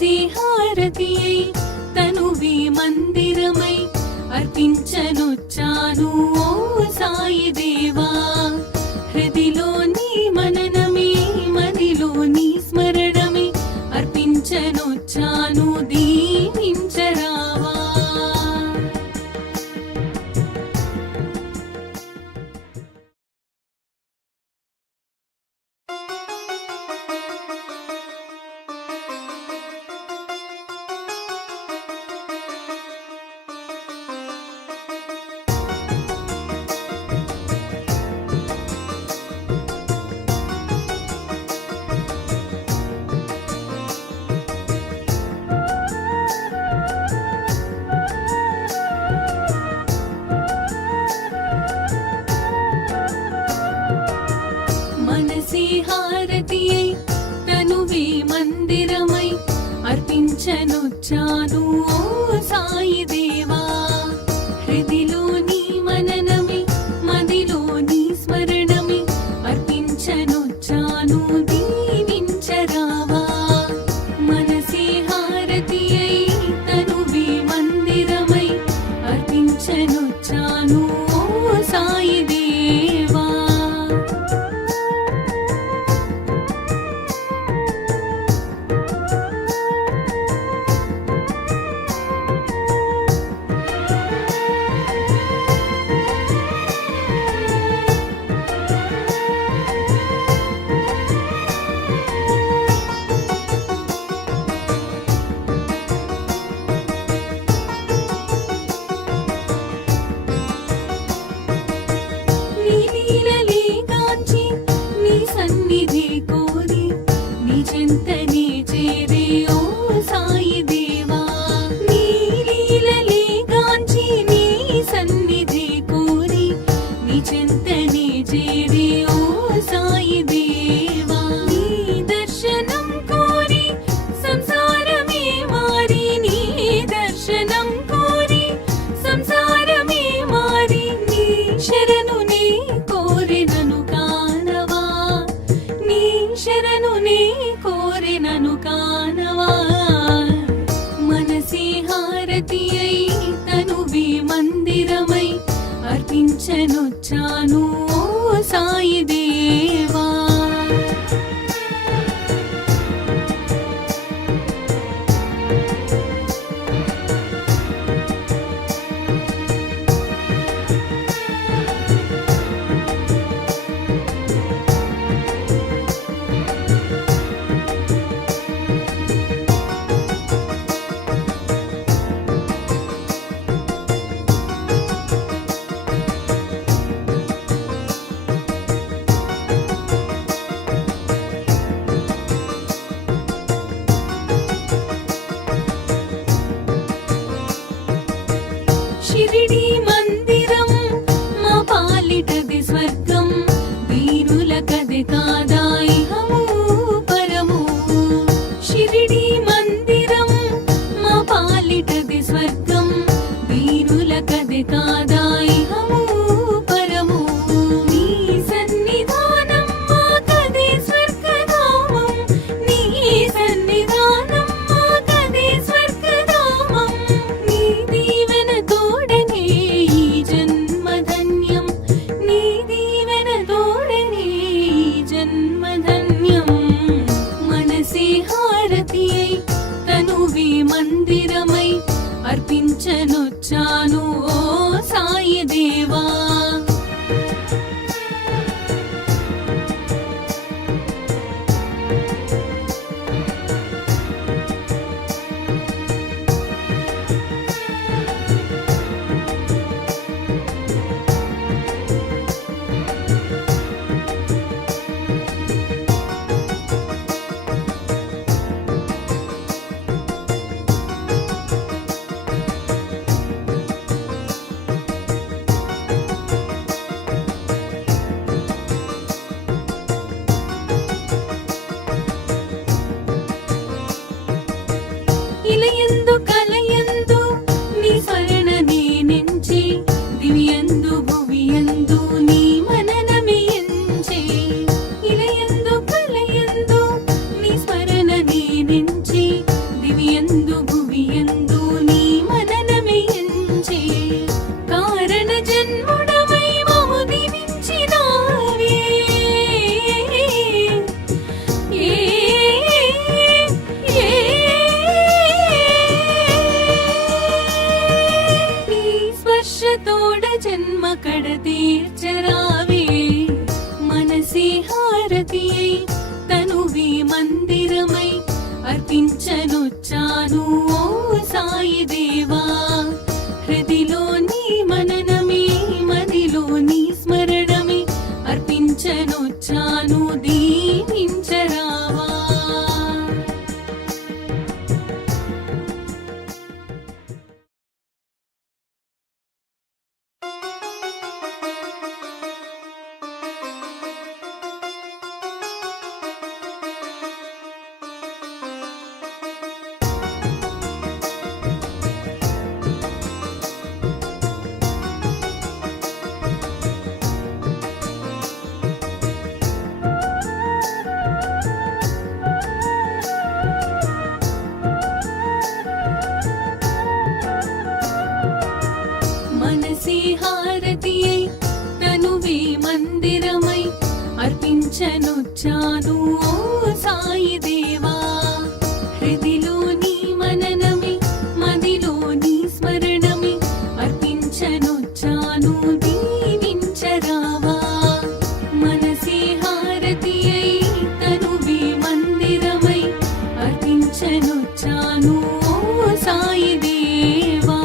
మనసే హారతియై తనువే మందిరమై అర్పించనొచ్చాను ఓ సాయి దేవా. హృదిలోని మననమే మదిలోని స్మరణమే అర్పించనొచ్చాను దీవించరావా. మనసే హారతియై తనువే మందిరమై అర్పించనొచ్చాను ఓ సాయి దేవా. హృదిలోని మననమే మదిలోని స్మరణమే అర్పించనొచ్చాను దీవించరావా. మనసే హారతియై తనువే మందిరమై అర్పించనొచ్చాను ఓ సాయి దేవా. సన్నిధి కోరి నీ చెంతనే చేరే ఓ సాయి దేవా. నీ లీలలే గాంచి నీ సన్నిధి కోరి నీ చెంతనే చేరే ఓ సాయి దేవా. నీ దర్శనం కోరి సంసారమే మారి నీ దర్శనం కోరి సంసారమే మారి నీ శరణు నీ కోరినను కానవా. నీ శరణు నీ కోరినను కానవా. మనసే హారతియై తనువే మందిరమై అర్పించనొచ్చాను ఓ సాయి దేవా. షిరిడి మందిరం మా పాలిటది స్వర్గం వీరులకది కాదా ఇహము పరము. షిరిడి మందిరం మా పాలిటది స్వర్గం వీరులకది కాదా ఇహము పరము. నీ సన్నిధానం మాకదే స్వర్గధామం. నీ సన్నిధానం మాకదే స్వర్గధామం. నీ దీవెన తోడనే ఈ జన్మధన్యం. నీ దీవెన తోడనే ఈ జన్మధన్యం. మనసే హారతియై తనువే మందిరమై అర్పించనొచ్చాను ఓ సాయి దేవా. కడ తీర్చరావే మనసే హారతియై తనువే మందిరమై అర్పించనొచ్చాను ఓ సాయి దేవా హృదిలోని మననమే మదిలోని స్మరణమే అర్పించనొచ్చాను దీవించరావా మనసే హారతియై తనువే మందిరమై అర్పించనొచ్చాను ఓ సాయి దేవా హృదిలోని మననమే మదిలోని స్మరణమే అర్పించనొచ్చాను దీవించరావా మనసే హారతియై తనువే మందిరమై అర్పించనొచ్చాను ఓ సాయి దేవా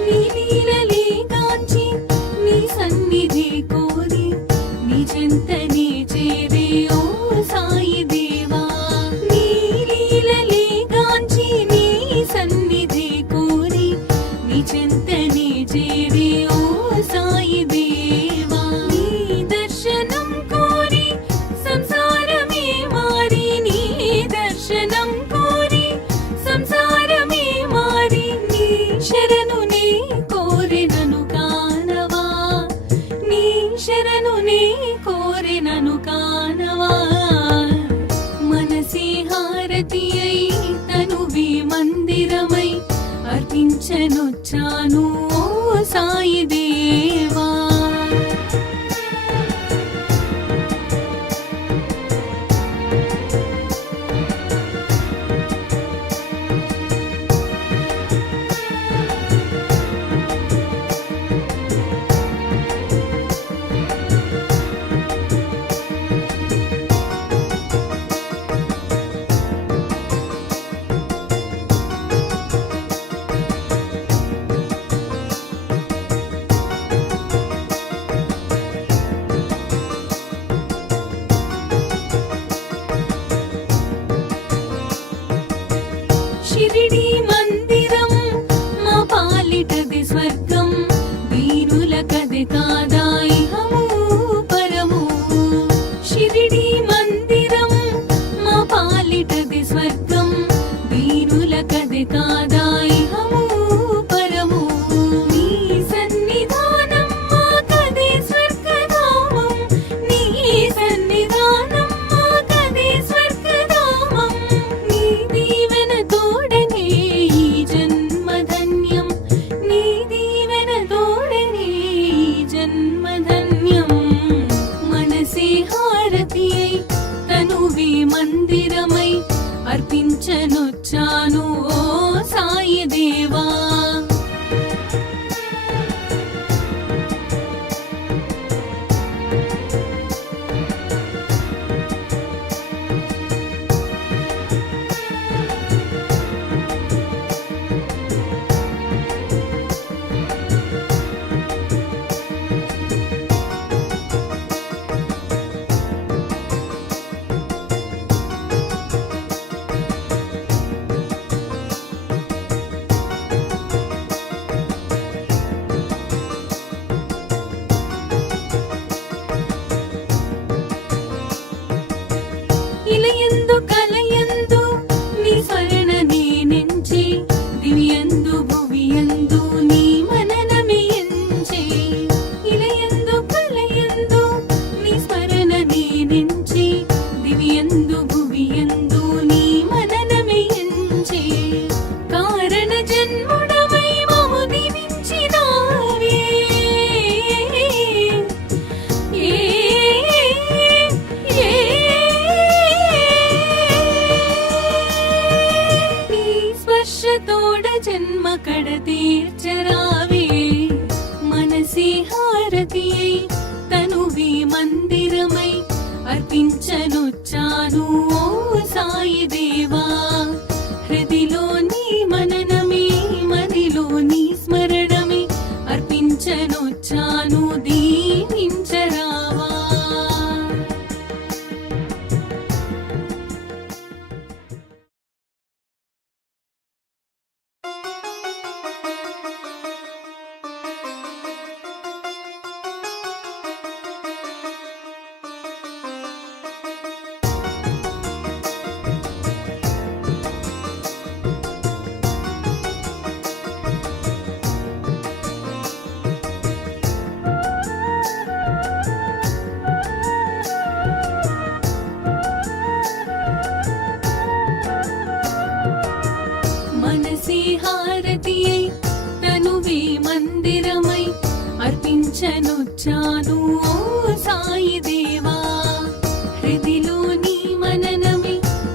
నీ లీలలే గాంచి నీ సన్నిధి కోరి నీ చెంతనే చేరే ఓ సాయి దేవా నీ లీలలే గాంచి నీ సన్నిధి కోరి నీ చెంతనే చేరే ఓ సాయి దేవా నీ దర్శనం కోరి సంసారమే మారి నీ దర్శనం కోరి సంసారమే మారి నీ శరణు నే కోరినను కానవా నీ శరణు నే కోరినను కానవా మనసే హారతియై తనువే మందిరమై అర్పించనొచ్చాను ఓ సాయి దేవా జన్మ కడ తీర్చరావే మనసే హారతియై తనువే మందిరమై అర్పించనొచ్చాను ఓ సాయి దేవా హృదిలోని మననమే మదిలోని స్మరణమే అర్పించనొచ్చాను దీవించరావా మనసే హారతియై తనువే మందిరమై అర్పించనొచ్చాను ఓ సాయి దేవా హృదిలోని మననమే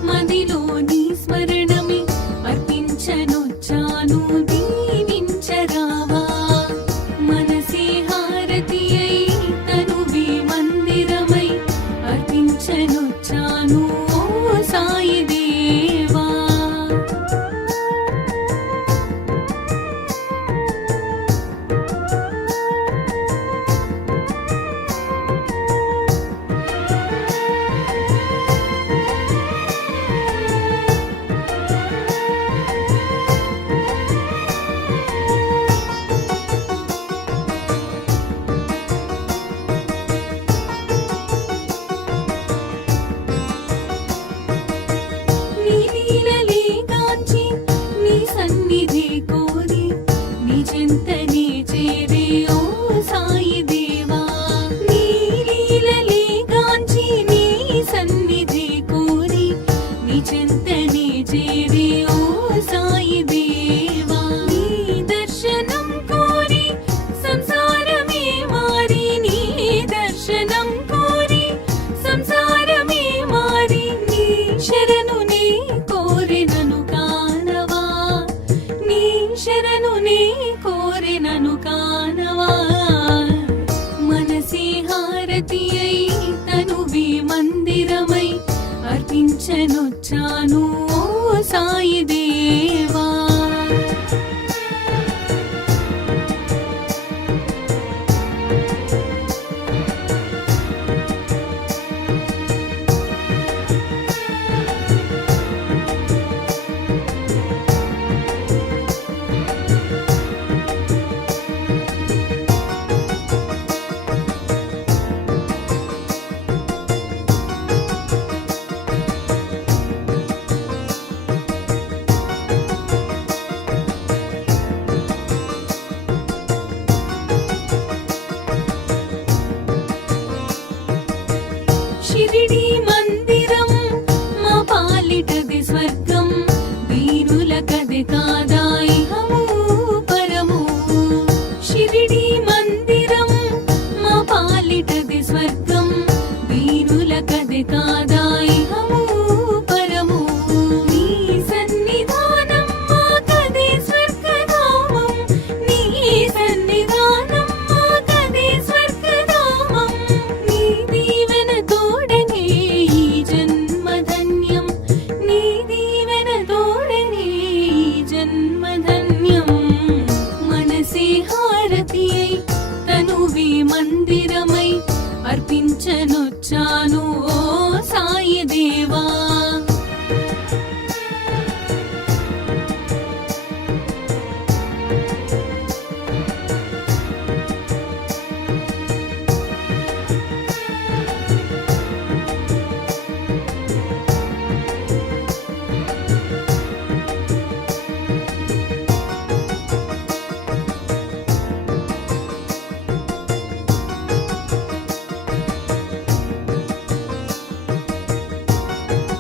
మదిలోని స్మరణమే అర్పించనొచ్చాను దీవించరావా మనసే హారతియై తనువే మందిరమై అర్పించనొచ్చాను ఓ సాయి దేవా నీ లీలలే గాంచి నీ సన్నిధి కోరి నీ చెంతనే చేరే ఓ సాయి దేవా నీ లీలలే గాంచి నీ సన్నిధి కోరి నీ చెంతనే చేరే ఓ సాయి దేవా నీ దర్శనం కోరి సంసారమే మారి నీ దర్శనం కోరి సంసారమే మారి నీ శరణు నీ కోరినను కానవా నీ శరణు నీ కోరినను కానవా మనసే హారతియై తనువే మందిరమై అర్పించనొచ్చాను ఓ సాయి దేవా షిరిడి మందిరం మా పాలిటది స్వర్గం వీరులకది కాదా ఇహము పరము షిరిడి మందిరం మా పాలిటది స్వర్గం వీరులకది కాదా ఇహము పరము నీ సన్నిధానం మాకదే స్వర్గధామం నీ సన్నిధానం మాకదే స్వర్గధామం నీ దీవెన తోడనే ఈ జన్మధన్యం నీ దీవెన తోడనే ఈ జన్మధన్యం మనసే హారతియై తనువే మందిరమై అర్పించనొచ్చాను ఓ సాయి దేవా